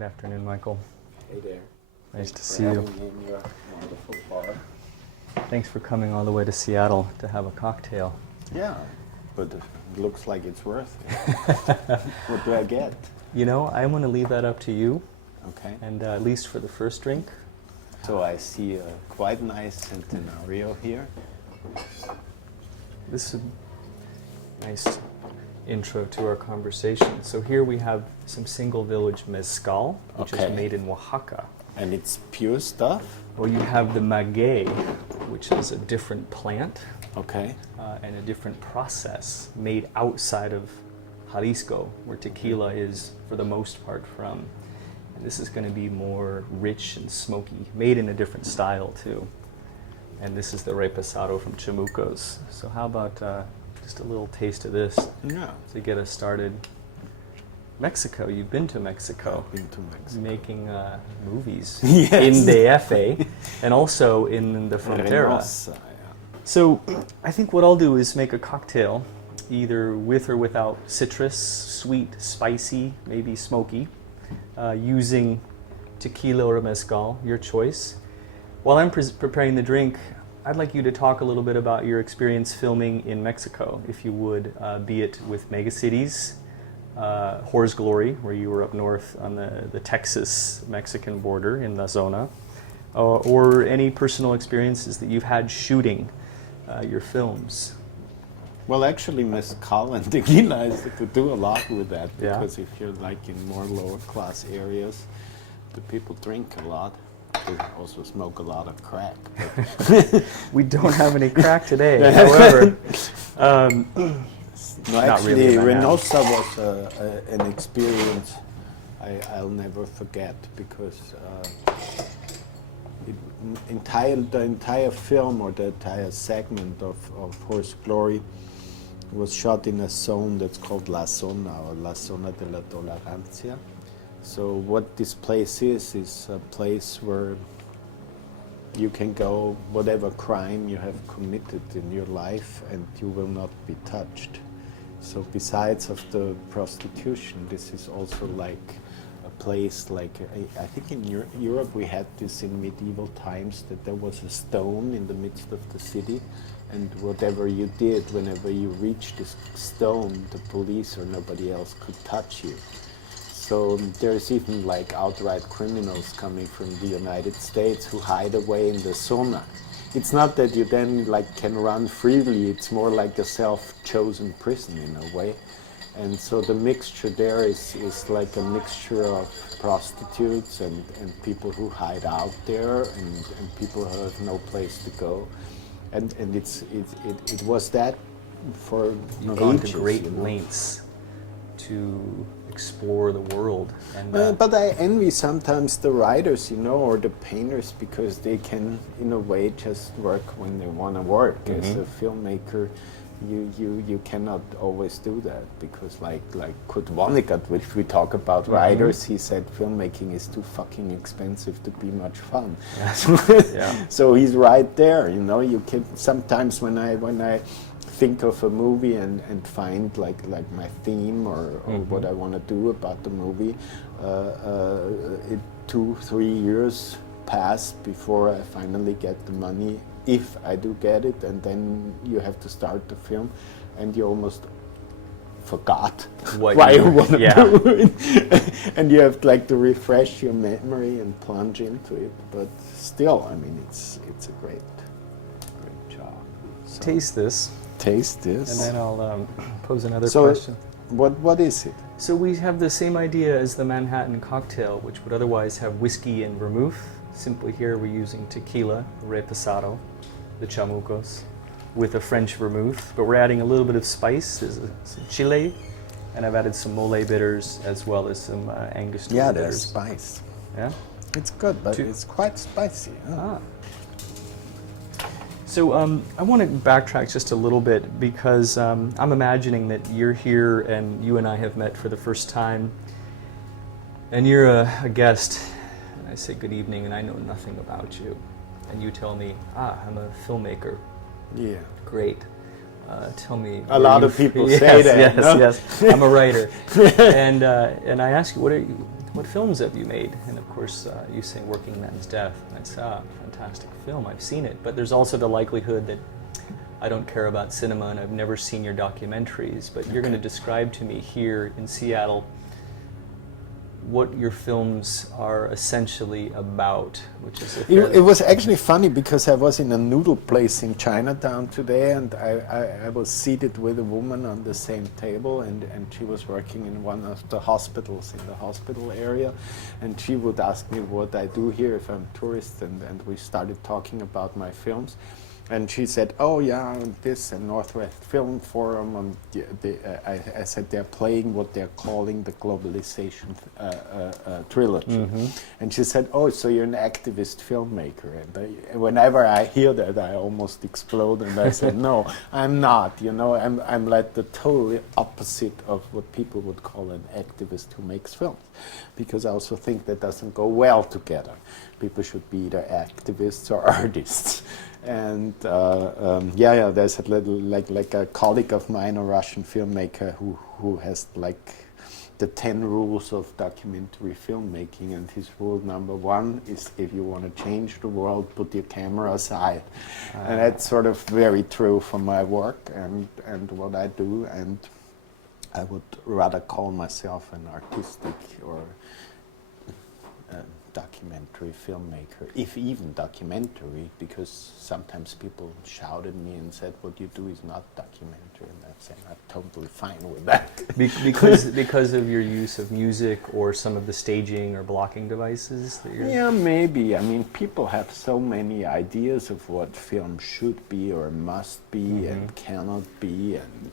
Good afternoon, Michael. Hey there. Nice Thanks to for see you. having me in your wonderful bar. Thanks for coming all the way to Seattle to have a cocktail. Yeah, but it looks like it's worth it. What do I get? You know, I'm going to leave that up to you, Okay. and at least for the first drink. So I see a quite nice centenario here. This is a nice intro to our conversation. So here we have some single village mezcal, which Okay. is made in Oaxaca. And it's pure stuff? Well, you have the maguey, which is a different plant Okay. and a different process made outside of Jalisco, where tequila is for the most part from. And this is going to be more rich and smoky, made in a different style too. And this is the reposado from Chamucos. So how about just a little taste of this Yeah. to get us started? Mexico, you've been to Mexico. I've been to Mexico. Making movies Yes. in the DF and also in the Frontera. Reynosa, yeah. So I think what I'll do is make a cocktail, either with or without citrus, sweet, spicy, maybe smoky, using tequila or mezcal, your choice. While I'm preparing the drink, I'd like you to talk a little bit about your experience filming in Mexico, if you would, be it with megacities, Horror's Glory, where you were up north on the Texas-Mexican border in La Zona, or any personal experiences that you've had shooting your films. Well, actually, mezcal and tequila is to do a lot with that, Yeah. because if you're like in more lower class areas, the people drink a lot. They also smoke a lot of crack. We don't have any crack today, however. No, Not actually, really in Manhattan. Reynosa was an experience I'll never forget, because the entire film, or the entire segment of Horse Glory, was shot in a zone that's called La Zona, or La Zona de la Tolerancia. So what this place is a place where you can go, whatever crime you have committed in your life, and you will not be touched. So besides of the prostitution, this is also like a place, like I think in Europe we had this in medieval times, that there was a stone in the midst of the city, and whatever you did, whenever you reached this stone, the police or nobody else could touch you. So there's even like outright criminals coming from the United States who hide away in the zona. It's not that you then like can run freely, it's more like a self-chosen prison in a way. And so the mixture there is like a mixture of prostitutes and people who hide out there, and people who have no place to go. And it was that for You've gone to ages, great you know. lengths to explore the world. And But I envy sometimes the writers, you know, or the painters, because they can, in a way, just work when they want to work. As a filmmaker, you cannot always do that, because like Kurt Vonnegut, which we talk about writers, he said filmmaking is too fucking expensive to be much fun. Yeah. So he's right there, you know. You can sometimes when I think of a movie and find like my theme or what I want to do about the movie, 2-3 years pass before I finally get the money, if I do get it, and then you have to start the film, and you almost forgot why you want to do it. And you have like to refresh your memory and plunge into it. But still, I mean, it's a great job. So taste this, taste this. and then I'll pose another question. What is it? So we have the same idea as the Manhattan cocktail, which would otherwise have whiskey and vermouth. Simply here we're using tequila, reposado, the chamucos, with a French vermouth, but we're adding a little bit of spice. There's some chile, and I've added some mole bitters as well as some Angostura There's bitters. spice. Yeah. It's good, but it's quite spicy. Huh? So I want to backtrack just a little bit, because I'm imagining that you're here and you and I have met for the first time, and you're a guest, and I say good evening and I know nothing about you, and you tell me, I'm a filmmaker. Yeah. Great. Tell me. A lot of people say that. Yes, no? yes. I'm a writer, and I ask you, what films have you made? And of course, you say Working Man's Death. That's a fantastic film. I've seen it. But there's also the likelihood that I don't care about cinema and I've never seen your documentaries. But you're going to describe to me here in Seattle what your films are essentially about, which is a fairly... It was actually funny because I was in a noodle place in Chinatown today, and I was seated with a woman on the same table, and she was working in one of the hospitals in the hospital area, and she would ask me what I do here if I'm a tourist, and we started talking about my films. And she said, "Oh yeah, this and Northwest Film Forum." And I said they're playing what they're calling the Globalization Trilogy. Mm-hmm. And she said, "Oh, so you're an activist filmmaker?" And whenever I hear that, I almost explode. And I said, "No, I'm not. You know, I'm like the totally opposite of what people would call an activist who makes films, because I also think that doesn't go well together. People should be either activists or artists." And there's a little like a colleague of mine, a Russian filmmaker, who has like the 10 rules of documentary filmmaking, and his rule number 1 is, if you want to change the world, put your camera aside. And that's sort of very true for my work and what I do, and I would rather call myself an artistic or documentary filmmaker, if even documentary, because sometimes people shout at me and said, "What you do is not documentary," and I'm saying I'm totally fine with that. because of your use of music or some of the staging or blocking devices that you're... Yeah, maybe. I mean, people have so many ideas of what film should be or must be and cannot be, and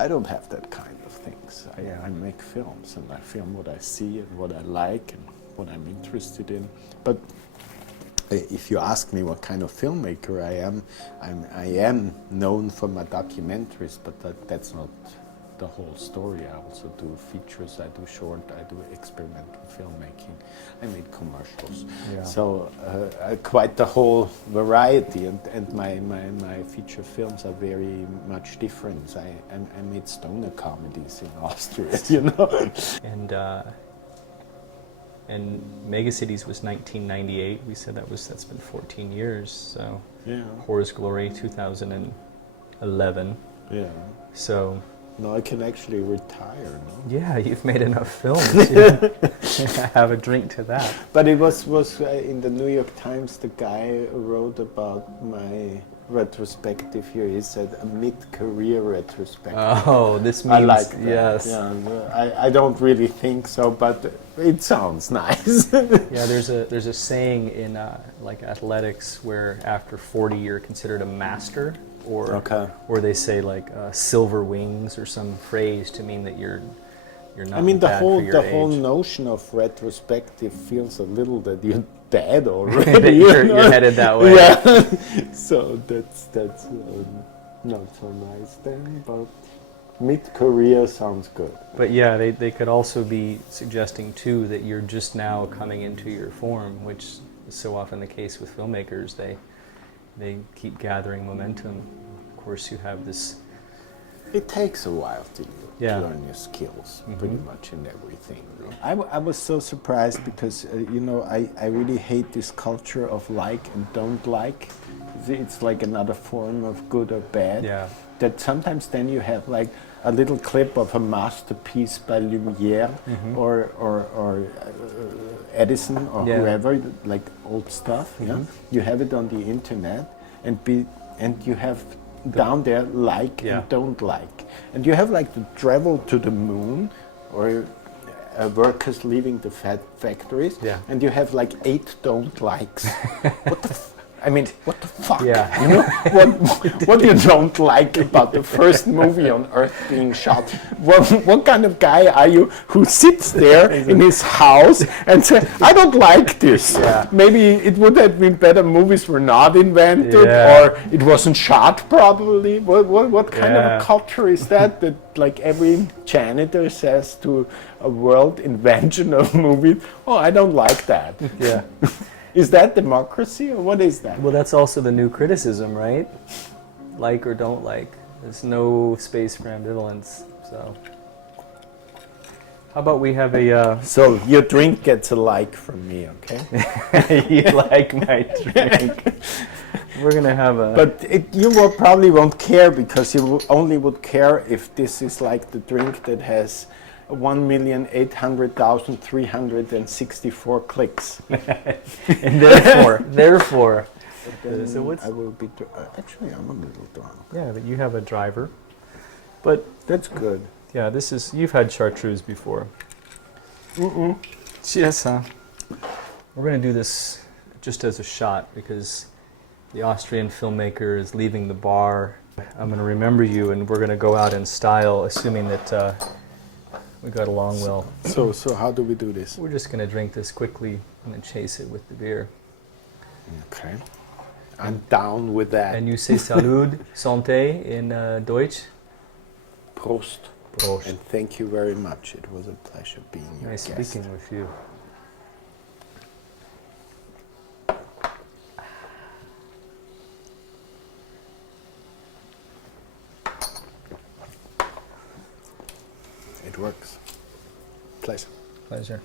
I don't have that kind of things. I make films, and I film what I see and what I like and what I'm interested in. But if you ask me what kind of filmmaker I am known for my documentaries, but that's not the whole story. I also do features, I do short, I do experimental filmmaking, I made commercials. Yeah. So quite the whole variety, and my feature films are very much different. I made stoner comedies in Austria, you know. And Megacities was 1998. We said that's been 14 years. So yeah. Horror's Glory 2011. Yeah. So no, I can actually retire, no? Yeah, you've made enough films. You have a drink to that. But it was in the New York Times, the guy wrote about my retrospective here. He said a mid-career retrospective. Oh, this means... I like that. Yes. Yeah, I don't really think so, but it sounds nice. Yeah, there's a saying in like athletics where after 40 you're considered a master. Or they say like silver wings or some phrase to mean that you're not. I mean, the whole age. notion of retrospective feels a little that you're dead already. you're headed that way. Yeah. So that's not so nice then, but mid-career sounds good. But yeah, they could also be suggesting too that you're just now coming into your form, which is so often the case with filmmakers. They keep gathering momentum. Of course, you have this... It takes a while to learn your skills, pretty much in everything. I was so surprised because, I really hate this culture of like and don't like. It's like another form of good or bad. Yeah. That sometimes then you have like a little clip of a masterpiece by Lumière or Edison or whoever, like old stuff. Yeah, you have it on the internet, and you have down there like and don't like, and you have like the travel to the moon or workers leaving the factories, and you have like 8 don't likes. I mean, what the fuck? Yeah. You know, what you don't like about the first movie on Earth being shot? What kind of guy are you who sits there in his house and says, "I don't like this"? Yeah. Maybe it would have been better movies were not invented, or it wasn't shot properly. What kind of a culture is that? That like every janitor says to a world invention of movie, "Oh, I don't like that." Yeah. Is that democracy, or what is that? Well, that's also the new criticism, right? Like or don't like. There's no space for ambivalence. So How about we have a... So your drink gets a like from me, okay? You like my drink. We're going to have a... But probably won't care, because you only would care if this is like the drink that has 1,800,364 clicks. And therefore... So what's... I will be... actually, I'm a little drunk. Yeah, but you have a driver. But... That's good. Yeah, this is... You've had chartreuse before. Yes, huh? We're going to do this just as a shot, because the Austrian filmmaker is leaving the bar. I'm going to remember you, and we're going to go out in style, assuming that we got along well. So how do we do this? We're just going to drink this quickly and then chase it with the beer. Okay. I'm down with that. And you say salud, santé in Deutsch? Prost. Prost. And thank you very much. It was a pleasure being your Nice guest. speaking with you. It works. Pleasure. Pleasure.